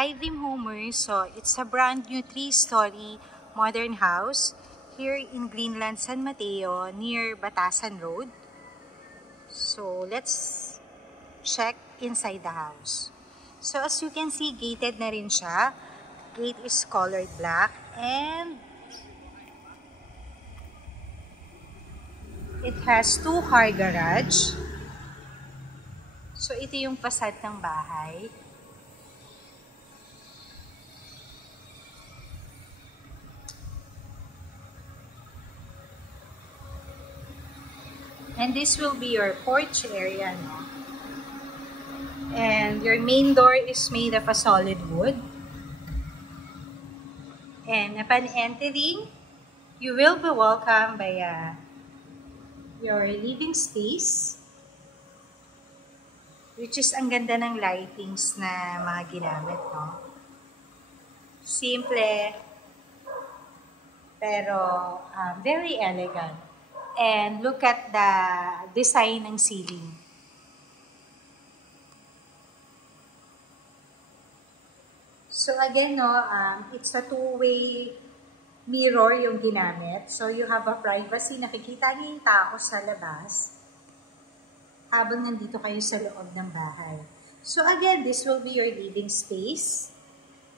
Hi Dream Homers! So it's a brand new 3-story modern house here in Greenland, San Mateo near Batasan Road. So let's check inside the house. So as you can see, gated na rin siya. Gate is colored black and it has 2-car garage. So ito yung facade ng bahay. And this will be your porch area, no? And your main door is made of a solid wood. And upon entering, you will be welcomed by your living space, which is ang ganda ng lightings na mga ginamit, no? Simple, pero very elegant. And look at the design ng ceiling. So again, no, it's a two-way mirror yung ginamit. So you have a privacy, nakikita niyo yung tao sa labas habang nandito kayo sa loob ng bahay. So again, this will be your living space.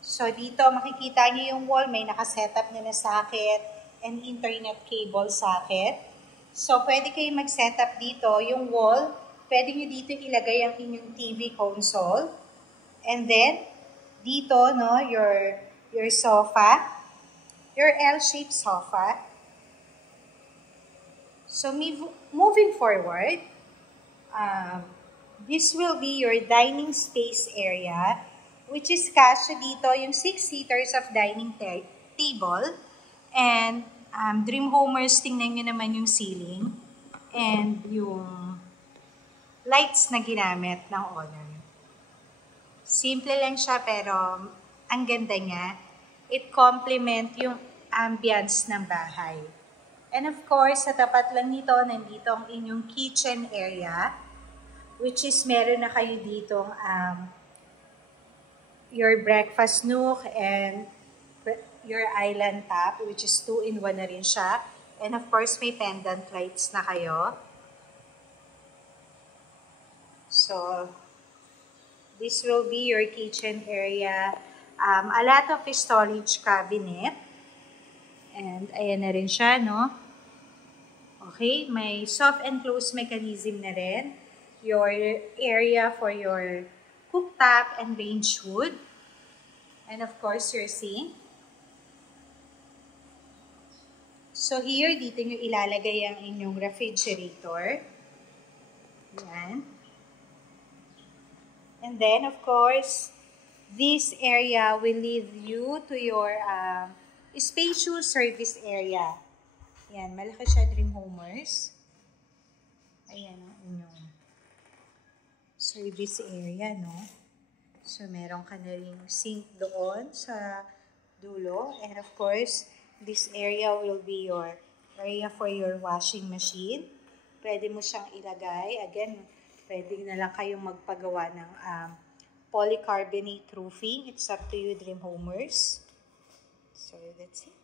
So dito makikita niyo yung wall, may nakasetup na socket and internet cable socket. So pwede kayo mag-setup dito yung wall. Pwede niyo dito ilagay ang inyong TV console. And then dito, no, your sofa, your L-shaped sofa. So moving forward, this will be your dining space area, which is kasya dito yung 6 seaters of dining table. And Dream Homers, tingnan nyo naman yung ceiling and yung lights na ginamit ng owner. Simple lang siya pero ang ganda niya. It complement yung ambience ng bahay. And of course, sa tapat lang nito, nandito ang inyong kitchen area, which is meron na kayo ditong your breakfast nook and your island tap, which is 2-in-1 na rin siya. And of course, may pendant lights na kayo. So, this will be your kitchen area. A lot of storage cabinet. And ayan na rin siya, no? Okay, may soft and close mechanism na rin. Your area for your cooktop and range hood. And of course, your sink. So here, dito nyo ilalagay ang inyong refrigerator. Yan. And then, of course, this area will lead you to your spacious service area. Yan, malaki siya, Dream Homers. Ayan ang inyong service area, no? So, meron ka na rin sink doon sa dulo. And of course, this area will be your area for your washing machine. Pwede mo siyang ilagay. Again, pwede na lang kayong magpagawa ng polycarbonate roofing. It's up to you, Dream Homers. So, that's it.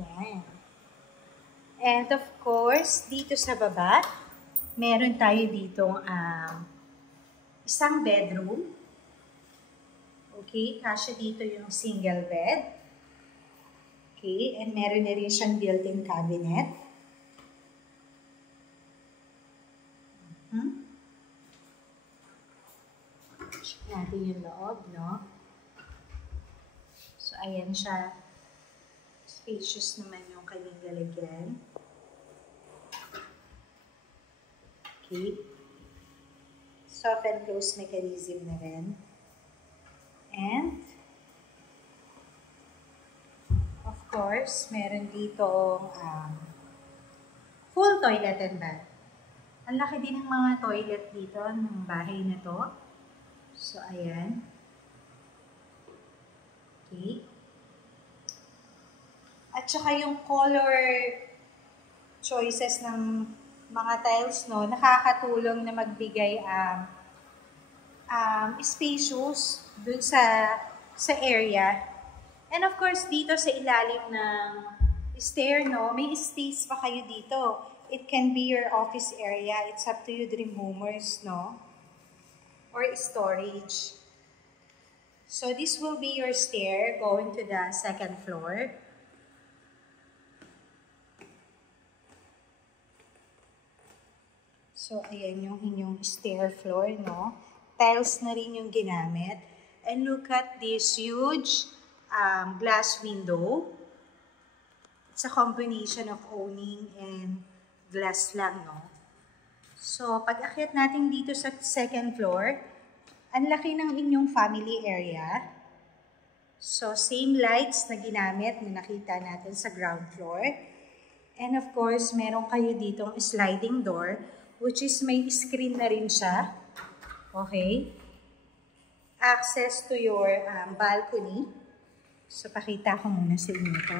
Yan. And of course, dito sa baba, meron tayo ditong isang bedroom. Okay, kasya dito yung single bed. Okay, and meron na rin siyang built-in cabinet. Check natin yung loob, no? So, ayan siya. Spacious naman yung kanyang lalagyan. Okay. Soft and close mechanism na rin. And, of course, meron dito full toilet and bath. Ang laki din ng mga toilet dito ng bahay na to. So, ayan. Okay. At saka yung color choices ng mga tiles, no, nakakatulong na magbigay spacious dun sa area. And of course, dito sa ilalim ng stair, no, may space pa kayo dito. It can be your office area. It's up to you, dream homers, no? Or storage. So this will be your stair going to the second floor. So ayan yung inyong stair floor, no? Tiles na rin yung ginamit. And look at this huge glass window. It's a combination of awning and glass lang, no? So pag akyat natin dito sa second floor, ang laki ng inyong family area. So, same lights na ginamit na nakita natin sa ground floor. And of course, meron kayo ditong sliding door, which is may screen na rin siya. Okay? Access to your balcony. So, pakita ko muna sa inyo ito.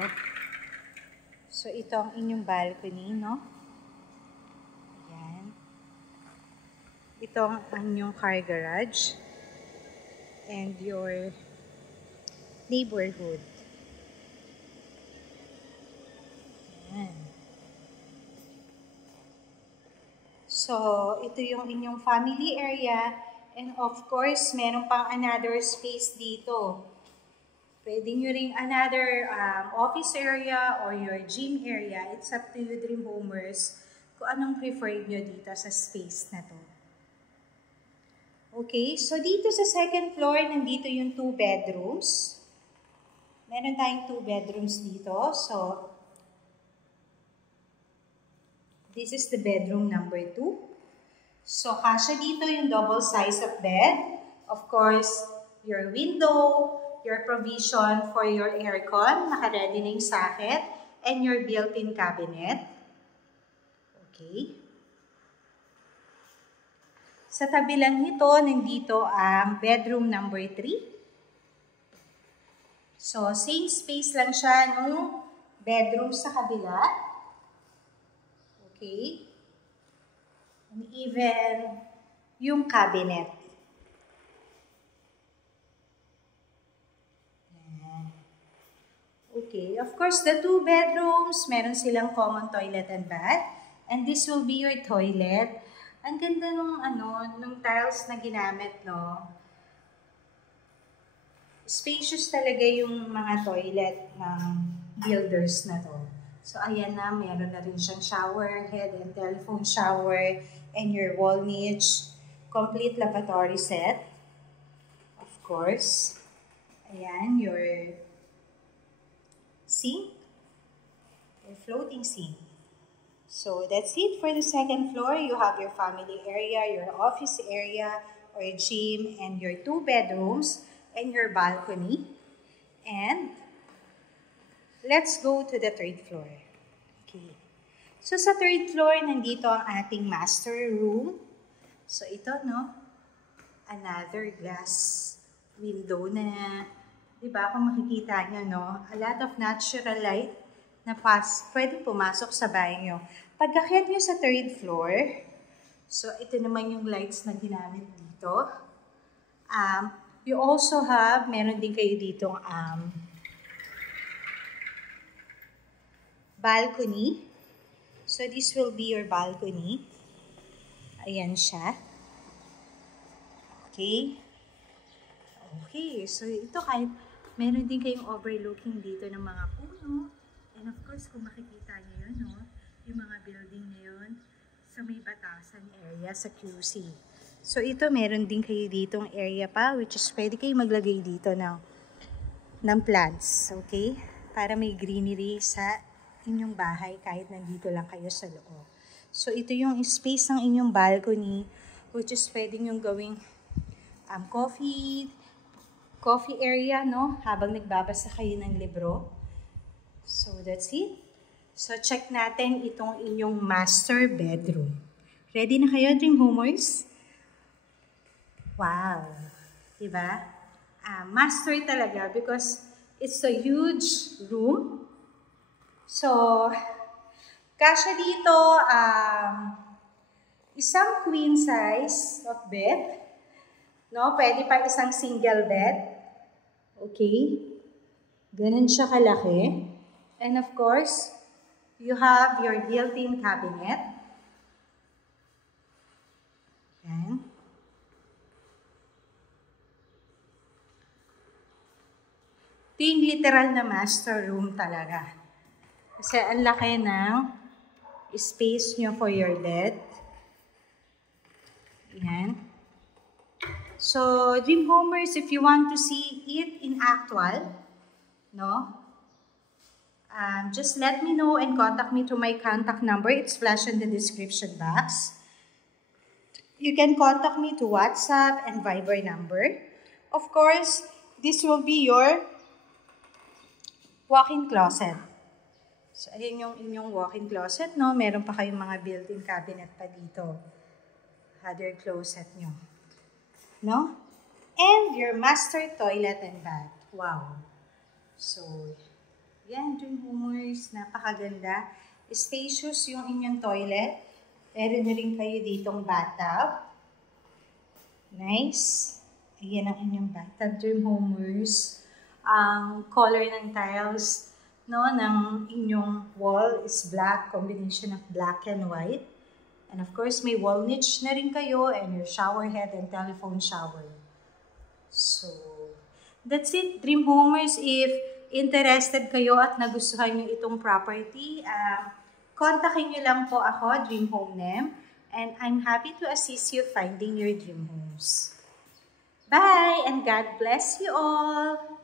So, ito ang inyong balcony, no? Ayan. Ito ang inyong car garage. And your neighborhood. Ayan. So, ito yung inyong family area. And of course, meron pang another space dito. Pwede nyo ring another office area or your gym area. It's up to you, dream homers, kung anong preferred nyo dito sa space na to. Okay, so dito sa second floor, nandito yung 2 bedrooms. Meron tayong 2 bedrooms dito. So, this is the bedroom number 2. So, kasya dito yung double size of bed. Of course, your window, your provision for your aircon, naka-ready na yung socket, and your built-in cabinet. Okay. Sa tabi lang nito, nandito ang bedroom number 3. So, same space lang siya nung bedroom sa kabila. Okay. And even yung cabinet. Okay. Of course, the 2 bedrooms, meron silang common toilet and bath. And this will be your toilet. Ang ganda nung tiles na ginamit, no? Spacious talaga yung mga toilet ng builders na to. So, ayan na, meron na rin siyang shower head and telephone shower and your wall niche. Complete lavatory set. Of course. Ayan, your sink. Your floating sink. So, that's it for the second floor. You have your family area, your office area, or gym, and your 2 bedrooms, and your balcony. And, let's go to the third floor. Okay. So, sa third floor, nandito ang ating master room. So, ito, no? Another glass window na, diba, kung makikita nyo, no? A lot of natural light na pwede pumasok sa bahay nyo. Pagkakit nyo sa third floor, so ito naman yung lights na ginamit dito. You also have, meron din kayo ditong balcony. So this will be your balcony. Ayan siya. Okay. Okay, so ito kahit meron din kayong overlooking dito ng mga puno. And of course, kung makikita nyo yun, no? Yung mga building na yun sa may batasan area sa QC. So ito, meron din kayo ditong area pa, which is pwede kayo maglagay dito ng plants, okay? Para may greenery sa inyong bahay kahit nandito lang kayo sa loob. So ito yung space ng inyong balcony, which is pwede nyo gawing coffee area, no? Habang nagbabasa kayo ng libro. So that's it. So, check natin itong inyong master bedroom. Ready na kayo, dream homers? Wow! Diba? Master talaga because it's a huge room. So, Kasya dito, isang queen size of bed. No? Pwede pa isang single bed. Okay? Ganun siya kalaki. And of course, you have your built-in cabinet. Yan. Ito yung literal na master room talaga. Kasi ang laki ng space nyo for your bed. Yan. So, Dream Homers, if you want to see it in actual, no? Just let me know and contact me through my contact number. It's flashed in the description box. You can contact me to WhatsApp and Viber number. Of course, this will be your walk-in closet. So, ayun yung inyong walk-in closet, no? Meron pa kayong mga built-in cabinet pa dito. Other closet nyo. No? And your master toilet and bath. Wow. So, yan, Dream Homers. Napakaganda. Spacious yung inyong toilet. Meron na rin kayo ditong bathtub. Nice. Ayan ang inyong bathtub, Dream Homers. Ang color ng tiles, no, ng inyong wall is black, combination of black and white. And of course, may wall niche na rin kayo and your shower head and telephone shower. So, that's it, Dream Homers. If interested kayo at nagustuhan nyo itong property, kontakin nyo lang po ako, Dream Home Nem, and I'm happy to assist you finding your dream homes. Bye, and God bless you all!